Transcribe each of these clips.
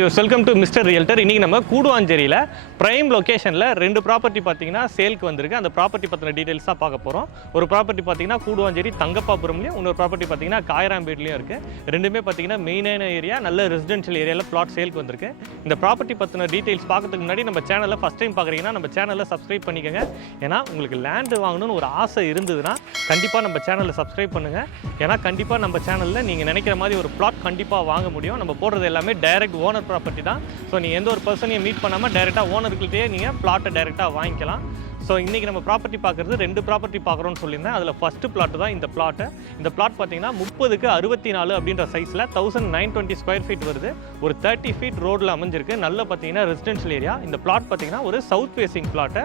Welcome to mister realtor. இன்றைக்கி நம்ம கூடுவாஞ்சேரியில் prime லொக்கேஷனில் 2 ப்ராப்பர்ட்டி பார்த்தீங்கன்னா சேலுக்கு வந்திருக்கு. அந்த ப்ராப்பர்ட்டி பற்றின டீட்டெயில்ஸ் தான் பார்க்க போகிறோம். ஒரு ப்ராப்பர்ட்டி பார்த்தீங்கன்னா கூடுவாஞ்சேரி தங்கப்பாபுரம்லையும், இன்னொரு ப்ராப்பர்ட்டி பார்த்தீங்கன்னா காயராம்பேட்லையும் இருக்குது. ரெண்டுமே பார்த்தீங்கன்னா மெயினான ஏரியா, நல்ல ரெசிடென்ஷியல் ஏரியாவில் பிளாட் சேலுக்கு வந்திருக்கு. இந்த ப்ராப்பர்ட்டி பற்றின டீட்டெயில்ஸ் பார்க்கறதுக்கு முன்னாடி நம்ம சேனலில் ஃபஸ்ட் டைம் பார்க்குறீங்கன்னா நம்ம சேனலில் சப்ஸ்கிரைப் பண்ணிக்கோங்க. ஏன்னா உங்களுக்கு லேண்டு வாங்கணும்னு ஒரு ஆசை இருந்ததுன்னா கண்டிப்பாக நம்ம சேனலில் சப்ஸ்கிரைப் பண்ணுங்கள். ஏன்னா கண்டிப்பாக நம்ம சேனலில் நீங்கள் நினைக்கிற மாதிரி ஒரு பிளாட் கண்டிப்பாக வாங்க முடியும். நம்ம போடுறது எல்லாமே டைரக்ட் ஓனர் ப்ராப்பர்ட்டி தான். ஸோ நீங்கள் எந்த ஒரு பர்சனையும் மீட் பண்ணாமல் டைரெக்டாக ஓனர்கிட்டே நீங்கள் பிளாட்டை டைரெக்டாக வாங்கிக்கலாம். ஸோ இன்றைக்கி நம்ம ப்ராப்பர்ட்டி பார்க்குறது 2 ப்ராப்பர்ட்டி பார்க்குறோன்னு சொல்லியிருந்தேன். அதில் ஃபஸ்ட்டு பிளாட் தான் இந்த பிளாட்டு. இந்த பிளாட் பார்த்தீங்கன்னா 30க்கு 64 அப்படின்ற சைஸில் 1920 ஸ்கொயர் ஃபீட் வருது. ஒரு 30 ஃபீட் ரோடில் அமைஞ்சிருக்கு. நல்ல பார்த்தீங்கன்னா ரெசிடென்ஷியல் ஏரியா. இந்த பிளாட் பார்த்தீங்கன்னா ஒரு சவுத் ஃபேசிங் பிளாட்டு.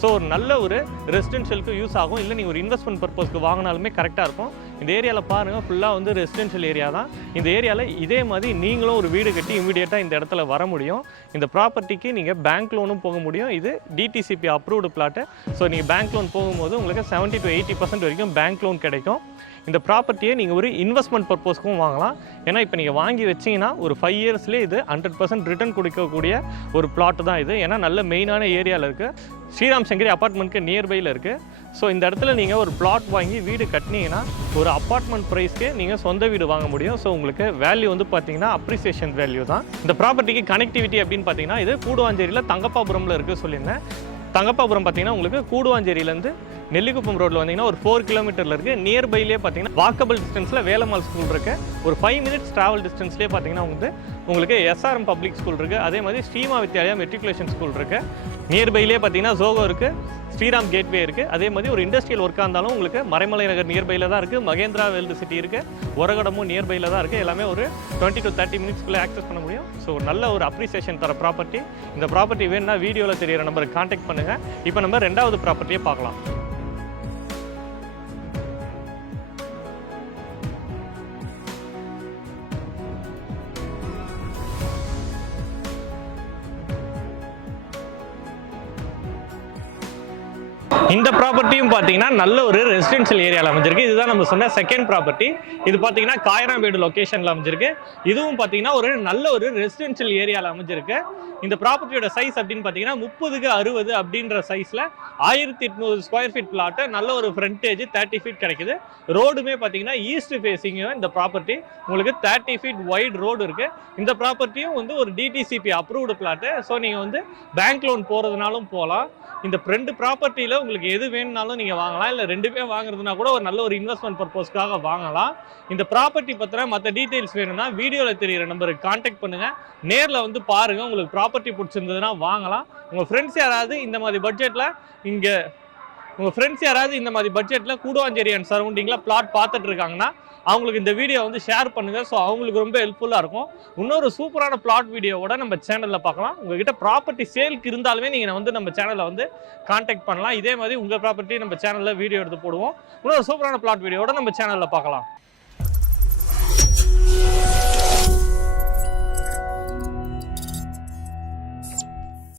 ஸோ நல்ல ஒரு ரெசிடென்ஷியலுக்கு யூஸ் ஆகும். இல்லை நீங்கள் ஒரு இன்வெஸ்ட்மெண்ட் பர்பஸ்க்கு வாங்கினாலுமே கரெக்டாக இருக்கும். இந்த ஏரியாவில் பாருங்கள், ஃபுல்லாக வந்து ரெசிடென்ஷியல் ஏரியா தான். இந்த ஏரியாவில் இதே மாதிரி நீங்களும் ஒரு வீடு கட்டி இமீடியட்டாக இந்த இடத்துல வர முடியும். இந்த ப்ராப்பர்ட்டிக்கு நீங்கள் பேங்க் லோனும் போக முடியும். இது டிடிசிபி அப்ரூவ்டு பிளாட்டு. ஸோ நீங்கள் பேங்க் லோன் போகும்போது உங்களுக்கு 70 to 80% வரைக்கும் பேங்க் லோன் கிடைக்கும். இந்த ப்ராப்பர்ட்டியை நீங்கள் ஒரு இன்வெஸ்ட்மெண்ட் பர்பஸ்க்கும் வாங்கலாம். ஏன்னா இப்போ நீங்கள் வாங்கி வச்சிங்கன்னா ஒரு 5 இயர்ஸ்லேயே இது 100% ரிட்டர்ன் கொடுக்கக்கூடிய ஒரு பிளாட் தான் இது. ஏன்னா நல்ல மெயினான ஏரியாவில் இருக்குது. ஸ்ரீராம் சங்கரி அப்பார்ட்மெண்ட்க்கு நியர்பையில் இருக்குது. ஸோ இந்த இடத்துல நீங்கள் ஒரு பிளாட் வாங்கி வீடு கட்டினீங்கன்னா ஒரு அப்பார்ட்மெண்ட் ப்ரைஸ்க்கே நீங்கள் சொந்த வீடு வாங்க முடியும். ஸோ உங்களுக்கு வேல்யூ வந்து பார்த்தீங்கன்னா அப்ரிசியேஷன் வேல்யூ தான். இந்த ப்ராப்பர்ட்டிக்கு கனெக்டிவிட்டி அப்படின்னு பார்த்தீங்கன்னா இது கூடுவாஞ்சேரியில் தங்கப்பாபுரமில் இருக்குது சொல்லியிருந்தேன். தங்கப்பாபுரம் பார்த்தீங்கன்னா உங்களுக்கு கூடுவாஞ்சேரியிலேருந்து நெல்லிக்குப்பம் ரோட்டில் வந்தீங்கன்னா ஒரு 4 கிலோமீட்டரில் இருக்குது. நியர்பைலேயே பார்த்தீங்கன்னா வாக்கபிள் டிஸ்டன்ஸில் வேலம்மாள் ஸ்கூல் இருக்குது. ஒரு 5 மினிட்ஸ் ட்ராவல் டிஸ்டன்ஸ்லேயே பார்த்தீங்கன்னா உங்களுக்கு எஸ்ஆர்எம் பப்ளிக் ஸ்கூல் இருக்குது. அதே மாதிரி ஸ்ரீமா வித்யாலயா மெட்ரிகுலேஷன் ஸ்கூல் இருக்குது. நியர்பைலேயே பார்த்தீங்கன்னா ஜோகோ இருக்குது, ஸ்ரீராம் கேட்வே இருக்குது. அதே மாதிரி ஒரு இண்டஸ்ட்ரியல் ஒர்க்காக இருந்தாலும் உங்களுக்கு மறைமலை நகர் நியர்பையில் தான் இருக்குது. மகேந்திரா வேல்டு சிட்டி இருக்குது. ஒரகடமும் நியர்பையில் தான் இருக்குது. எல்லாமே ஒரு 20 to 30 மினிட்ஸ்க்குள்ளே ஆக்சஸ் பண்ண முடியும். ஸோ நல்ல ஒரு அப்ரிசியேஷன் தர ப்ராப்பர்ட்டி. இந்த ப்ராப்பர்ட்டி வேணும்னா வீடியோவில் தெரியிற நம்பருக்கு கான்டாக்ட் பண்ணுங்கள். இப்போ நம்ம 2வது ப்ராப்பர்ட்டியை பார்க்கலாம். இந்த ப்ராப்பர்ட்டியும் பார்த்தீங்கன்னா நல்ல ஒரு ரெசிடென்ஷியல் ஏரியாவில் அமைஞ்சிருக்கு. இதுதான் நம்ம சொன்ன செகண்ட் ப்ராப்பர்ட்டி. இது பார்த்தீங்கன்னா காயராம்பேடு லொக்கேஷனில் அமைஞ்சிருக்கு. இதுவும் பார்த்தீங்கன்னா ஒரு நல்ல ஒரு ரெசிடென்ஷியல் ஏரியாவில் அமைஞ்சிருக்கு. இந்த ப்ராப்பர்ட்டியோட சைஸ் அப்படின்னு பார்த்தீங்கன்னா 30க்கு 60 அப்படின்ற சைஸில் 1800 ஸ்கொயர் ஃபீட் பிளாட்டு. நல்ல ஒரு ஃப்ரண்டேஜ் 30 ஃபீட் கிடைக்குது. ரோடுமே பார்த்தீங்கன்னா ஈஸ்ட் ஃபேஸிங்கும் இந்த ப்ராப்பர்ட்டி. உங்களுக்கு 30 ஃபீட் வைட் ரோடு இருக்குது. இந்த ப்ராப்பர்ட்டியும் வந்து ஒரு டிடிசிபி அப்ரூவ்டு பிளாட்டு. ஸோ நீங்கள் வந்து பேங்க் லோன் போகிறதுனாலும் போகலாம். இந்த 2 ப்ராப்பர்ட்டியில் உங்களுக்கு எது வேணும்னாலும் நீங்கள் வாங்கலாம். இல்லை 2மே வாங்குறதுனா கூட ஒரு நல்ல ஒரு இன்வெஸ்ட்மெண்ட் பர்பஸ்க்காக வாங்கலாம். இந்த ப்ராப்பர்ட்டி பற்றின மற்ற டீட்டெயில்ஸ் வேணும்னா வீடியோவில் தெரியிற நம்பருக்கு கான்டாக்ட் பண்ணுங்கள். நேரில் வந்து பாருங்கள். உங்களுக்கு ப்ராப்பர்ட்டி பிடிச்சிருந்ததுன்னா வாங்கலாம். உங்கள் ஃப்ரெண்ட்ஸ் யாராவது இந்த மாதிரி பட்ஜெட்டில் கூடுவாஞ்சேரி அண்ட் சரௌண்டிங்கில் பிளாட் பார்த்துட்டு இருக்காங்கன்னா அவங்களுக்கு இந்த வீடியோ வந்து ஷேர் பண்ணுங்கள். ஸோ அவங்களுக்கு ரொம்ப ஹெல்ப்ஃபுல்லாக இருக்கும். இன்னொரு சூப்பரான பிளாட் வீடியோவோட நம்ம சேனலில் பார்க்கலாம். உங்ககிட்ட ப்ராப்பர்ட்டி சேலுக்கு இருந்தாலுமே நீங்கள் வந்து நம்ம சேனலில் வந்து கான்டாக்ட் பண்ணலாம். இதே மாதிரி உங்கள் ப்ராப்பர்ட்டி நம்ம சேனலில் வீடியோ எடுத்து போடுவோம். இன்னொரு சூப்பரான பிளாட் வீடியோவோட நம்ம சேனலில் பார்க்கலாம்.